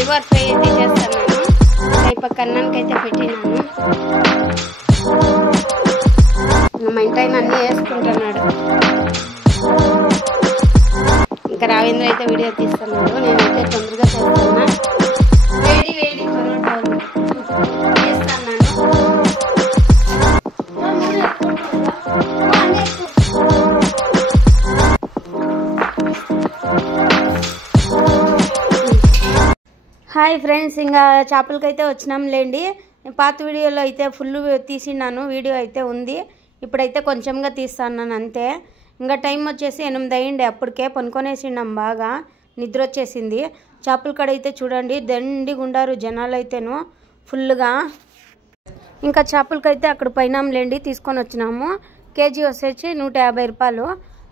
Liver fry అయితే చేస్తున్నాను. పక్క అన్నానికైతే పెట్టినాను. మా ఇంటాయన అన్నీ వేసుకుంటున్నాడు. ఇంకా రావేంద్ర అయితే వీడియో తీస్తున్నాడు. నేనైతే తొందరగా చేస్తున్నా. వేడి వేడి పరోటాలు చేస్తున్నాను. హాయ్ ఫ్రెండ్స్, ఇంకా చేపలకైతే వచ్చినాంలేండి. పాత వీడియోలో అయితే ఫుల్ తీసినాను, వీడియో అయితే ఉంది. ఇప్పుడైతే కొంచెంగా తీస్తున్నాను అంతే. ఇంకా టైం వచ్చేసి 8 అయ్యింది. అప్పటికే పనుకొనేసినాం, బాగా నిద్ర వచ్చేసింది. చేపల కాడ అయితే చూడండి దండిగా ఉండారు జనాలు అయితేను ఫుల్గా. ఇంకా చేపలకైతే అక్కడ పోయినాంలేండి, తీసుకొని వచ్చినాము. కేజీ వచ్చేసి 150 రూపాయలు.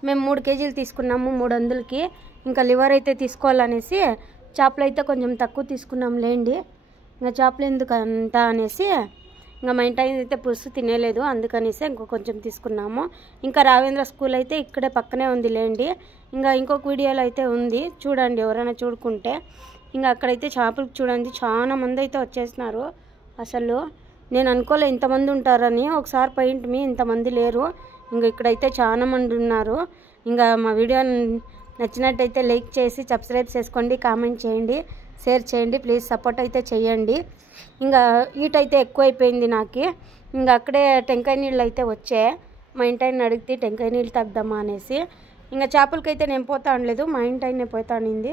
మేము 3 కేజీలు తీసుకున్నాము 300కి. ఇంకా లివర్ అయితే తీసుకోవాలనేసి చేపలు అయితే కొంచెం తక్కువ తీసుకున్నాం లేండి. ఇంకా చేపలు ఎందుకు అంత అనేసి ఇంకా మా ఇంటి అయితే పులుసు తినేలేదు, అందుకనేసి ఇంకో కొంచెం తీసుకున్నాము. ఇంకా రావేంద్ర స్కూల్ అయితే ఇక్కడే పక్కనే ఉంది లేండి. ఇంకా ఇంకొక వీడియోలో అయితే ఉంది, చూడండి ఎవరైనా చూడుకుంటే. ఇంకా అక్కడైతే చేపలకు చూడండి చాలా మంది అయితే వచ్చేసినారు. అసలు నేను అనుకోలే ఇంతమంది ఉంటారని. ఒకసారి పోయింటి ఇంతమంది లేరు. ఇంకా ఇక్కడైతే చాలా మంది ఉన్నారు. ఇంకా మా వీడియో నచ్చినట్టయితే లైక్ చేసి సబ్స్క్రైబ్ చేసుకోండి, కామెంట్ చేయండి, షేర్ చేయండి, ప్లీజ్ సపోర్ట్ అయితే చేయండి. ఇంకా హీట్ అయితే ఎక్కువైపోయింది నాకు. ఇంకా అక్కడే టెంకాయ నీళ్ళు అయితే వచ్చాయి. మా ఇంటాయన్ని అడిగితే టెంకాయ నీళ్ళు తాగుదామా అనేసి. ఇంకా చేపలకైతే నేను పోతా అనలేదు, మా ఇంటాయనే పోతానింది.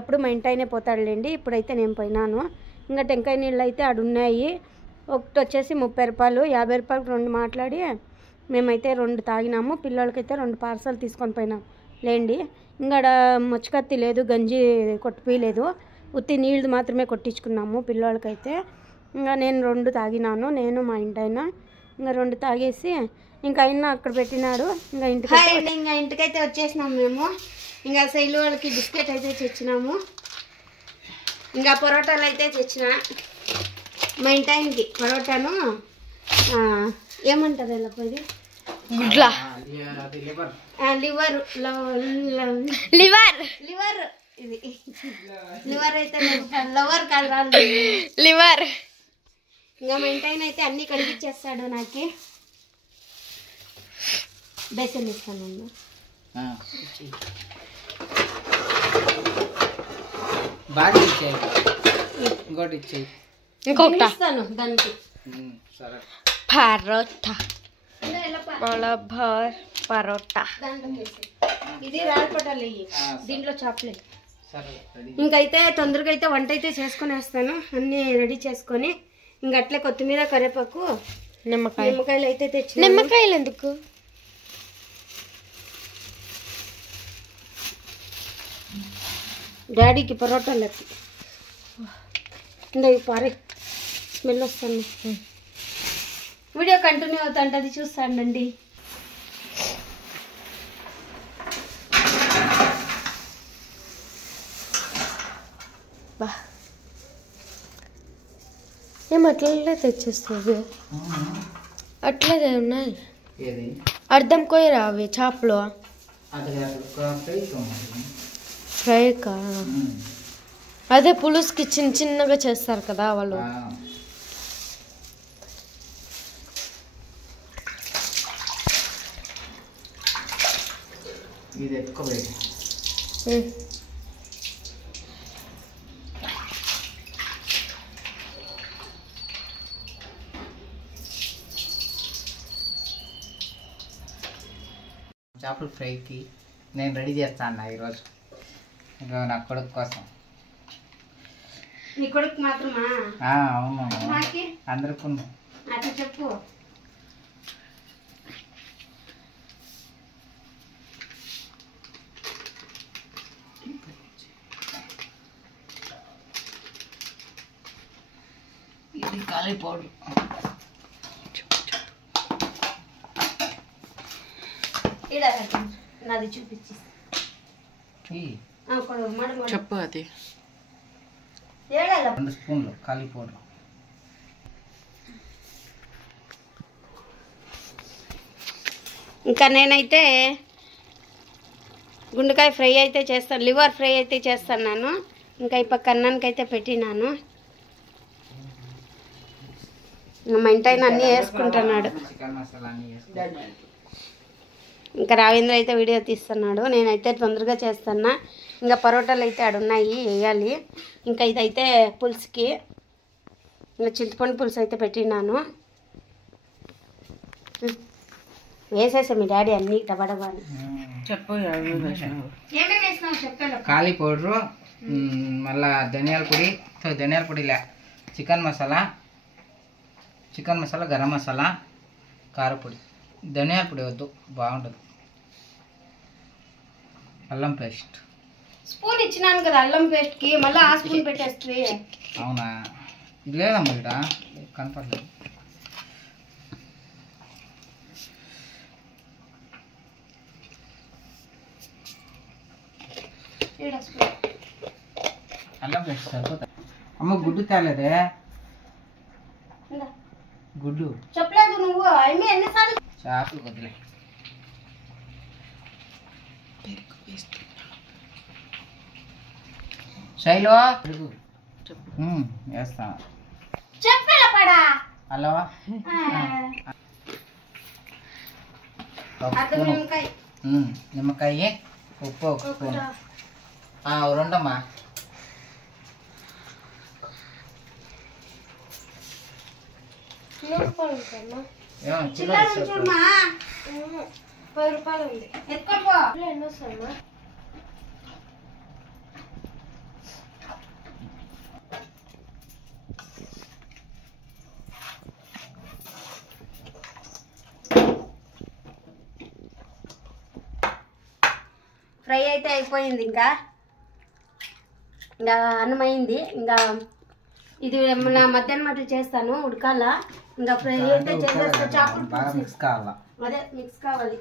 ఎప్పుడు మా ఇంటాయనే పోతాడులేండి. ఇప్పుడైతే నేను పోయినాను. ఇంకా టెంకాయ నీళ్ళు అయితే ఆడ ఉన్నాయి. ఒకటి వచ్చేసి 30 రూపాయలు, 50 రూపాయలకు 2 మాట్లాడి మేమైతే 2 తాగినాము. పిల్లలకైతే 2 పార్సల్ తీసుకొని పోయినాం లేండి. ఇంకా మొచ్చకత్తి లేదు, గంజి కొట్టిపోయలేదు, ఉత్తి నీళ్ళు మాత్రమే కొట్టించుకున్నాము పిల్లలకైతే. ఇంకా నేను 2 తాగినాను, నేను మా ఇంటాయన. ఇంకా 2 తాగేసి ఇంకా అయినా అక్కడ పెట్టినాడు. ఇంకా ఇంటికైతే వచ్చేసినాము మేము. ఇంకా శైలు వాళ్ళకి బిస్కెట్ అయితే తెచ్చినాము. ఇంకా పరోటాలు అయితే తెచ్చిన మా ఇంటాయనకి. పరోటాను ఏమంటారు ఎలా పోయి గుడ్లా లివర్ లివర్ లివర్ ఇది లివర్ అయితే లవర్ కాదు లివర్. ఇంకా మా ఇంటాయన అయితే అన్నీ కడిగిచ్చేస్తాడు. నాకు బేసన్ ఇస్తాను, ఇంకొకటి ఇస్తాను దానికి. పరోటా పరోటా ఇది రాలిపటాలు దీంట్లో చాపలే. ఇంకైతే తొందరగా అయితే వంట అయితే చేసుకునేస్తాను, అన్నీ రెడీ చేసుకొని. ఇంక అట్లే కొత్తిమీర, కరివేపాకు, నిమ్మకాయలు అయితే తెచ్చి. నిమ్మకాయలు ఎందుకు? డాడీకి పరోటాలకి. ఇంకా పారే స్మెల్ వస్తుంది. వీడియో కంటిన్యూ అవుతుంటే అది చూస్తానండి. బా ఏం అట్లనే తెచ్చేస్తుంది, అట్లనే ఉన్నాయి. అర్థం కోయి రావి చేపలు ఫ్రై కా, అదే పులుసుకి చిన్న చిన్నగా చేస్తారు కదా వాళ్ళు. ఇది ఎక్కువ చేపల ఫ్రైకి నేను రెడీ చేస్తాను ఈరోజు ఇంకా నా కొడుకు కోసం. నీ కొడుకు మాత్రమా? అవును, అందరికీ అట్లా చెప్పు. ఇది కాలి పౌడర్. నాది చూపించి చెప్పు. అది 2 స్పూన్లు కాలి పౌడర్. ఇంకా నేనైతే గుండెకాయ ఫ్రై అయితే చేస్తాను, లివర్ ఫ్రై అయితే చేస్తున్నాను. ఇంకా ఈ పక్క అన్నానికి అయితే పెట్టినాను. మా ఇంటైనా అన్నీ వేసుకుంటున్నాడు. చికెన్ మసాలా అన్నీ వేసుకుంటాను. ఇంకా రావేంద్ర అయితే వీడియో తీస్తున్నాడు. నేనైతే తొందరగా చేస్తున్నా. ఇంకా పరోటాలు అయితే ఆడున్నాయి వేయాలి. ఇంకా ఇదైతే పులుసుకి ఇంకా చింతపండు పులుసు అయితే పెట్టినాను. వేసేసా మీ డాడీ అన్నీ డబడబా. చెప్పు. ఏమేమి వేసినావు చెప్పాను. కాలి పౌడరు, మళ్ళా ధనియాల పొడిలే చికెన్ మసాలా, గరం మసాలా, కారపొడి. ధనియాల పొడి వద్దు, బాగుంటుంది. అల్లం పేస్ట్ స్పూన్ ఇచ్చినాను కదా అల్లం పేస్ట్కి, మళ్ళీ ఆ స్పూన్ పెట్టేస్తుంది. అవునా? ఇది లేదమ్మా, ఇక్కడ కనపడలేదు. అల్లం పేస్ట్ సరిపోతుంది. అమ్మ గుడ్డు తేలేదే, గుడ్డు చెప్పలేదు నువ్వు. అమ్మి ఎన్నిసార్లు చేపలు వదిలే. శైలు వేస్తా. చెప్పేలా పడా హలో, నిమ్మకాయ, ఉప్పు 1 స్పూన్. 2 అమ్మా. చూడమ్మా, 10 రూపాయలు ఉంది. ఎత్తుకోపో. ఎన్ని వస్తాయమ్మా? ఫ్రై అయితే అయిపోయింది. ఇంకా అన్నమైంది. ఇంకా ఇది నా మధ్యాహ్నం అట్లా చేస్తాను, ఉడకాల. ఇంకా ఫ్రై అయితే చేసేస్తా. చేపలు మిక్స్ కావాలా? అదే మిక్స్ కావాలి.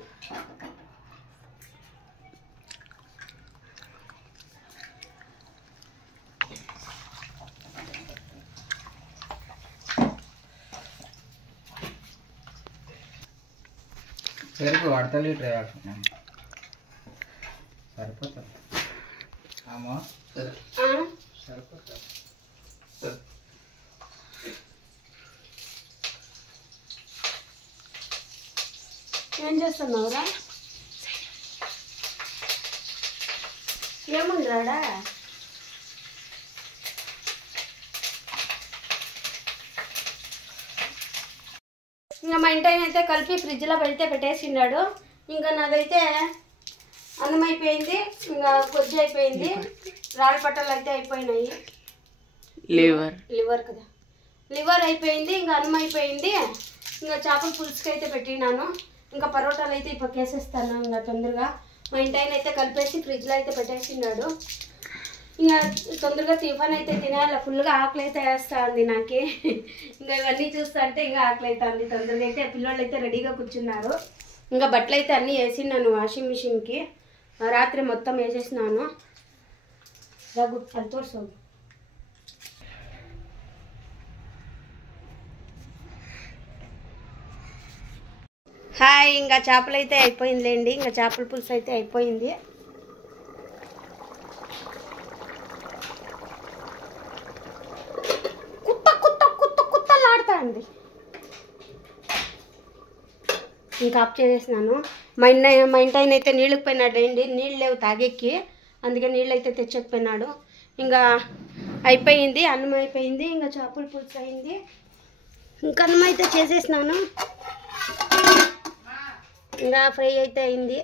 పెరుగు 1/2 లీటర్ వేయాల్సింది. సరిపోతుంది. సరిపోతుంది. ఏం చేస్తున్నావురా? ఏముంది రాడా? ఇంకా మా ఇంటి అయితే కలిపి ఫ్రిడ్జ్లో పెడితే పెట్టేసిన్నాడు. ఇంకా నాదైతే అన్నం అయిపోయింది, ఇంకా కొజ్జు అయిపోయింది, రాళ్ళ పట్టలు అయితే అయిపోయినాయి. లివర్ కదా, లివర్ అయిపోయింది. ఇంకా అన్నం అయిపోయింది. ఇంకా చేపల పులుసుకి అయితే పెట్టినాను. ఇంకా పరోటాలు అయితే ఇప్పుడు వేసేస్తాను ఇంకా తొందరగా. మా ఇంటి అయితే కలిపేసి ఫ్రిడ్జ్లో అయితే పెట్టేసిన్నాడు. ఇంకా తొందరగా టిఫన్ అయితే తినాలి. ఫుల్గా ఆకలి అయితే వేస్తా ఉంది నాకు. ఇంకా ఇవన్నీ చూస్తా అంటే ఇంకా ఆకలి అవుతుంది. తొందరగా అయితే పిల్లలు అయితే రెడీగా కూర్చున్నారు. ఇంకా బట్టలు అయితే అన్నీ వేసినాను వాషింగ్ మిషన్కి. రాత్రి మొత్తం వేసేసినాను. రఘు సంతోష్. హాయ్, ఇంకా చేపలు అయితే అయిపోయిందిలేండి. ఇంకా చేపల పులుసు అయితే అయిపోయింది. కుత్తలాడుతుంది. ఇంకా ఆఫ్ చేసేసినాను. మా ఇంటి ఆయన అయితే నీళ్ళకి పోయినాడండి. నీళ్ళు లేవు తాగేకి, అందుకే నీళ్ళు అయితే తెచ్చకపోయినాడు. ఇంకా అయిపోయింది, అన్నం అయిపోయింది. ఇంకా చేపల పులుసు అయింది. ఇంకా అన్నం అయితే చేసేసినాను. ఇంకా ఫ్రై అయితే అయింది.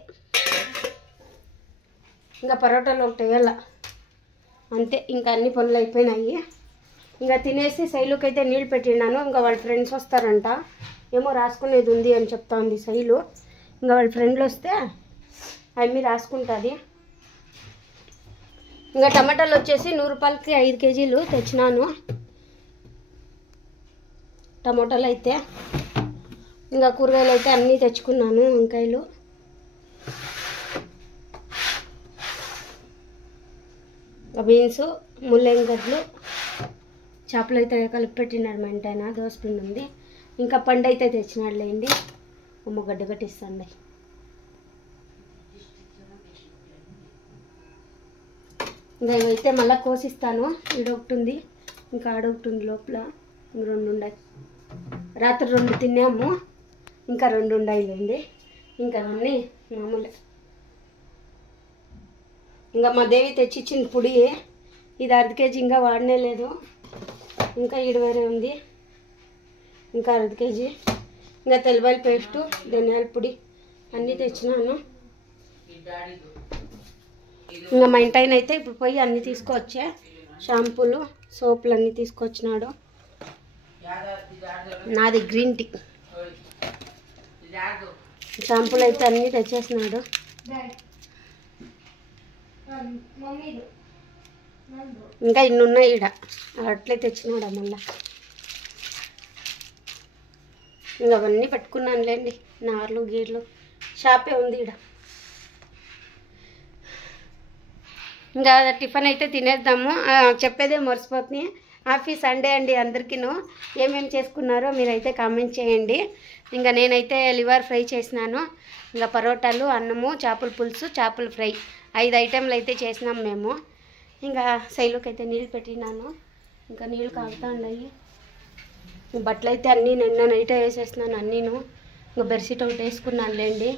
ఇంకా పరోటాలు ఒకటి వేయాల అంతే. ఇంకా అన్ని పనులు అయిపోయినాయి. ఇంకా తినేసి శైలుకి అయితే నీళ్ళు పెట్టినాను. ఇంకా వాళ్ళ ఫ్రెండ్స్ వస్తారంట, ఏమో రాసుకునేది ఉంది అని చెప్తా ఉంది శైలు. ఇంకా వాళ్ళ ఫ్రెండ్లు వస్తే అవి రాసుకుంటుంది. ఇంకా టమాటాలు వచ్చేసి 100 రూపాయలకి 5 కేజీలు తెచ్చినాను టమాటాలు అయితే. ఇంకా కూరగాయలు అయితే అన్నీ తెచ్చుకున్నాను. వంకాయలు, బీన్స్, ముల్లంగడ్డలు, చేపలు అయితే కలిపి పెట్టినాడు మా ఇంటైనా. దోసపిండి ఉంది. ఇంకా పండు అయితే తెచ్చినాడు లేండి. గడ్డ కట్టిస్తాండి. ఇంకా ఇవైతే మళ్ళీ కోసిస్తాను. ఈడొకటి ఉంది, ఇంకా ఆడొకటి ఉంది లోపల. ఇంక 2 ఉన్నాయి. రాత్రి 2 తిన్నాము, ఇంకా 2 ఉండాయిలేండి. ఇంకా అన్నీ మామూలే. ఇంకా మా దేవి తెచ్చిచ్చింది పొడి, ఇది 1/2 కేజీ ఇంకా వాడనే లేదు. ఇంకా ఈడ వేరే ఉంది, ఇంకా 1/2 కేజీ. ఇంకా తెల్లబాయల పేస్టు, ధనియాల పొడి అన్నీ తెచ్చినాను. ఇంకా మా ఇంటాయన అయితే ఇప్పుడు పోయి అన్నీ తీసుకొచ్చే షాంపూలు, సోపులు అన్నీ తీసుకొచ్చినాడు. నాది గ్రీన్ టీ. షాంపూలు అయితే అన్నీ తెచ్చేసినాడు. ఇంకా ఇన్ని ఉన్నాయి ఈడ, అట్లే తెచ్చినాడు మళ్ళా. ఇంకా అవన్నీ పెట్టుకున్నానులేండి, నార్లు గీర్లు. షాపే ఉంది ఈడ. ఇంకా టిఫిన్ అయితే తినేద్దాము. చెప్పేదే మర్చిపోతుంది. హ్యాపీ సండే అండి అందరికీను. ఏమేమి చేసుకున్నారో మీరైతే కామెంట్ చేయండి. ఇంకా నేనైతే లివర్ ఫ్రై చేసినాను. ఇంకా పరోటాలు, అన్నము, చేపల పులుసు, చేపల ఫ్రై 5 ఐటెంలు అయితే చేసినాం మేము. ఇంకా శైలుకి అయితే నీళ్ళు పెట్టినాను. ఇంకా నీళ్ళు కాగుతూ ఉన్నాయి. బట్టలు అయితే అన్నీ నిన్న నైటే వేసేసినాను అన్నీను. ఇంకా బెడ్షీట్ ఒకటి వేసుకున్నాను లేండి.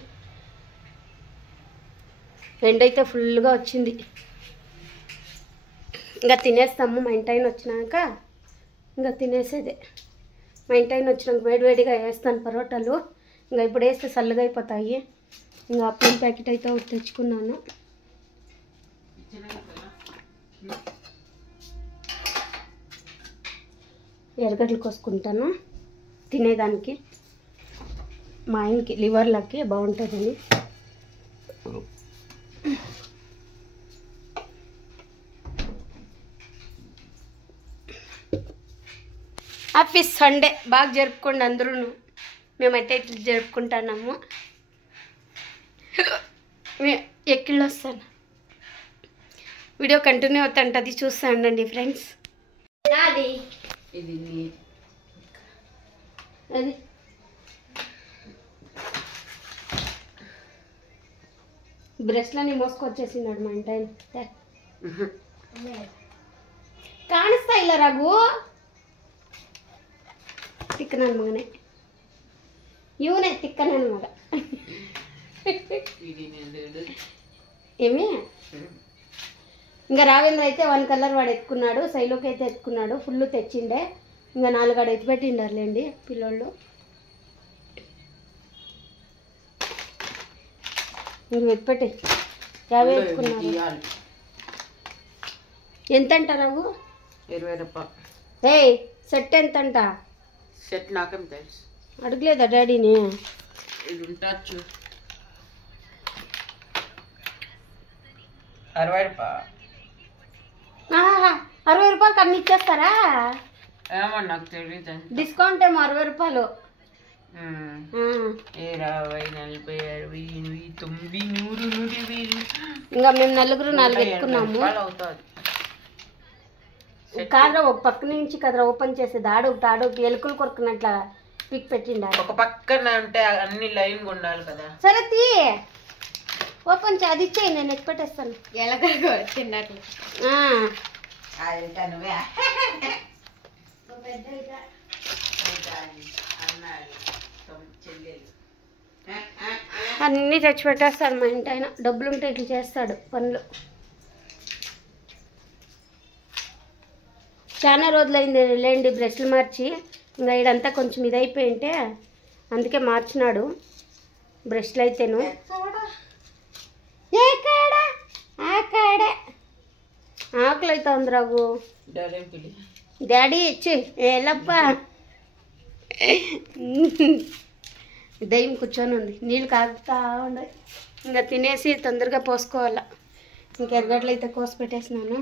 ఎండైతే ఫుల్గా వచ్చింది. ఇంకా తినేస్తాము. మా ఇంటాయన వచ్చినాక ఇంకా తినేసేదే. మా ఇంటాయన వచ్చినాక వేడివేడిగా వేస్తాను పరోటాలు. ఇంకా ఇప్పుడు వేస్తే చల్లగా అయిపోతాయి. ఇంకా అప్పం ప్యాకెట్ అయితే ఒకటి తెచ్చుకున్నాను. ఎర్రగడ్డలు కోసుకుంటాను తినేదానికి. మా ఆయనకి లివర్లకి బాగుంటుందని. Happy Sunday. బాగా జరుపుకోండి అందరూ. మేమైతే ఇట్లా జరుపుకుంటున్నాము. ఎక్కిళ్ళు వస్తాను. వీడియో కంటిన్యూ అవుతుంటుంది, చూస్తూ ఉండండి ఫ్రెండ్స్. అది అది బ్రష్లని మోసుకొచ్చేసినాడు మా ఇంటి ఆయన. కాಣಿಸ್ತಾ ಇಲ್ಲ రఘు. తిక్కన మగనే ಇವನೇ తిక్కన మగ. ఏమి ఇంకా రావేంద్ర అయితే 1 కలర్ వాడు ఎత్తుకున్నాడు. శైలోకి అయితే ఎత్తుకున్నాడు. ఫుల్ తెచ్చిండే. ఇంకా 4 ఆడ ఎత్తి పెట్టిండారులేండి పిల్లోళ్ళు. ఇంక ఎత్తిపెట్టి 50 ఎత్తుకున్నారు. ఎంత అంట రావు? 20 రూపాయలు. ఏయ్ సెట్ ఎంత అంట? సెట్ నాకేం తెలుసు, అడగలేదా డాడీని? ఇది ఉండొచ్చు 60 రూపాయలు. 60 రూపాయలకి అన్ని ఇచ్చేస్తారా? ఏమో నాకు తెలియదు. డిస్కౌంట్ ఏమో 60 రూపాయలు. 20, 40, 60, 80, 90, 100, 120. ఇంకా మేము నలుగురు 4 ఎత్తుకున్నాము. అవుతుంది. కాదురా ఒక పక్క నుంచి కదరా ఓపెన్ చేసేది. ఆడొకటి ఎలుకలు కొరుకున్నట్లా పిక్ పెట్టిండారు. ఒక పక్కన అంటే అన్ని లైన్ ఉండాలి కదా. సరే తీ ఓపెన్ చే. అది ఇచ్చేయి, నేను ఎక్కి పెట్టేస్తాను. ఎలాగో తిన్నట్లు అన్నీ తెచ్చి పెట్టేస్తాడు మా ఇంటి ఆయన. డబ్బులు ఉంటే ఇట్లా చేస్తాడు పనులు. చాలా రోజులైంది లేండి బ్రష్లు మార్చి. ఇంకా ఇదంతా కొంచెం ఇదైపోయింటే అందుకే మార్చినాడు బ్రష్లు అయితేను. ఎక్కడ డాడీ ఆకలి అవుతుంది రాగు డాడీ ఇచ్చి ఏలప్ప దయ్యం కూర్చొని ఉంది నీళ్ళు కాగుతా ఉండే ఇంకా తినేసి తొందరగా పోసుకోవాలా ఇంకా ఎరగడ్లు అయితే కోసి పెట్టేసినాను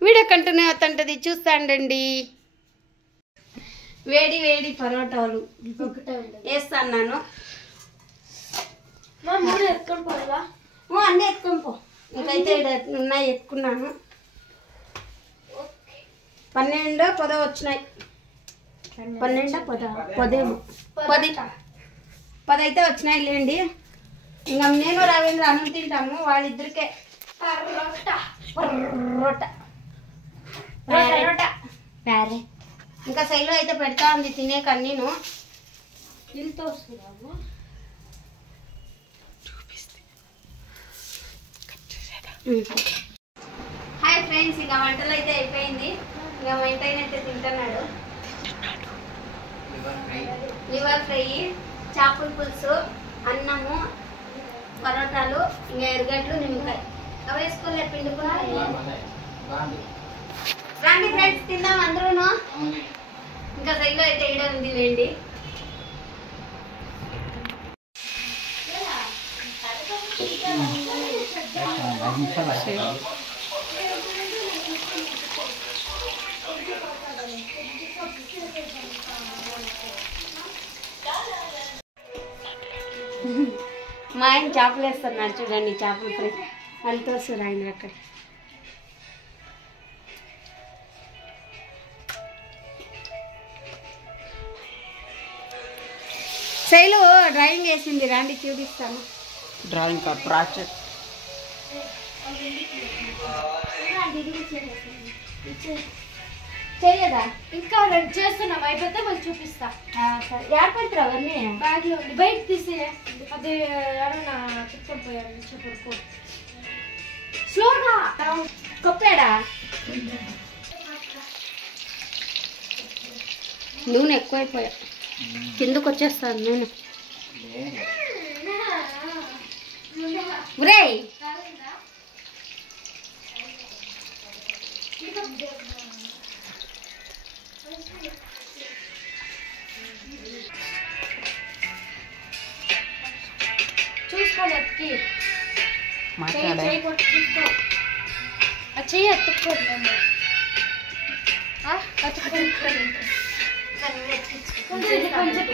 వీడియో కంటిన్యూ అవుతుంటుంది చూస్తాండండి వేడి వేడి పరోటాలు వేస్తాను అన్నీ ఎత్తుకొని పో ఇంకైతే ఉన్నాయి ఎత్తుకున్నాను 12 10 వచ్చినాయి 12 10 అయితే వచ్చినాయి లేండి ఇంకా నేను రవీంద్ర అన్నం తింటాము వాళ్ళిద్దరికే పరోటా ఇంకా శైలు అయితే పెడతా ఉంది తినే కన్నీను హాయ్ ఫ్రెండ్స్ ఇంకా వంటలు అయితే అయిపోయింది ఇంకా వెంటనే అయితే తింటున్నాడు లివర్ ఫ్రై చేపల పులుసు అన్నము పరోటాలు ఇంకా ఎరగడ్లు నిమ్మకాయ అవి వేసుకోలే పిండుకున్నాను రండి ఫ్రెండ్స్ తిందాం అందరూను ఇంకా సైడ్లో అయితే వేయడం ఉంది లేండి మా ఆయన చేపలు వేస్తున్నారు చూడండి చేపల ఫ్రై అంత వస్తారు ఆయన అక్కడ శైలు డ్రాయింగ్ వేసింది రండి చూపిస్తాను డ్రాయింగ్ ప్రాజెక్ట్ చేయదా ఇంకా రెండు చేస్తున్నాం అయిపోతే మళ్ళీ చూపిస్తా సరే యాడ్ పెడతారు అవన్నీ బ్యాగ్ లో ఉంది బయట తీసి అది ఎవరన్నా చెప్పుకొని పోయారు చెప్పు స్లోగా కొప్పాడా నూనె ఎక్కువైపోయా కిందకు వచ్చేస్తాను నూనె ఒరేయ్ చూసుకోండి అతికి మాట్లాడే చెయ్యి అతుక్కోండి కొంచెం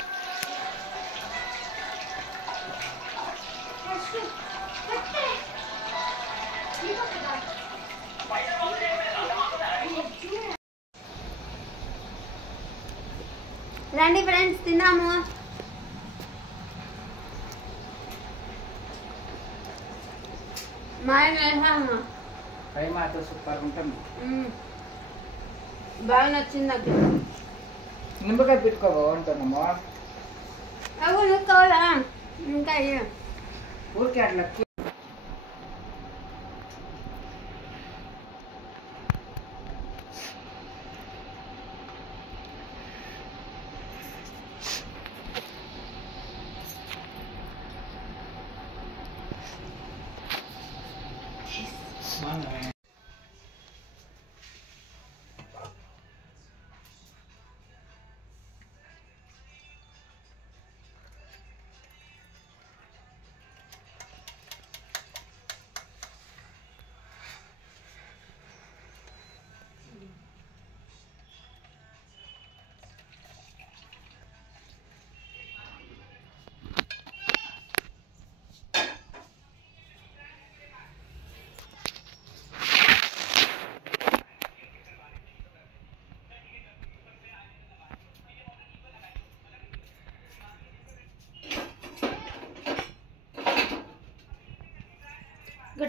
రండి ఫ్రెండ్స్ తిందాము మా ఆయన వేసాము ఫ్రై మాత్రం సూపర్ ఉంటుంది బాగా నచ్చింది నాకు నిమ్మకాయ పెట్టుకో బాగుంటుందమ్మా అవు నువ్వు కావాలా ఇంకా ఊరికే అట్లా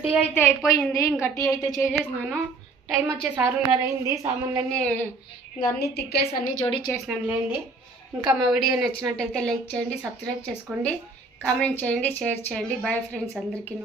టీ అయితే అయిపోయింది ఇంకా టీ అయితే చేసేసినాను టైం వచ్చేసి 6:30 అయింది సామాన్లన్నీ ఇంకా అన్నీ తిక్కేసి అన్నీ జోడించేసినాను లేండి ఇంకా మా వీడియో నచ్చినట్టయితే లైక్ చేయండి సబ్స్క్రైబ్ చేసుకోండి కామెంట్ చేయండి షేర్ చేయండి బాయ్ ఫ్రెండ్స్ అందరికీ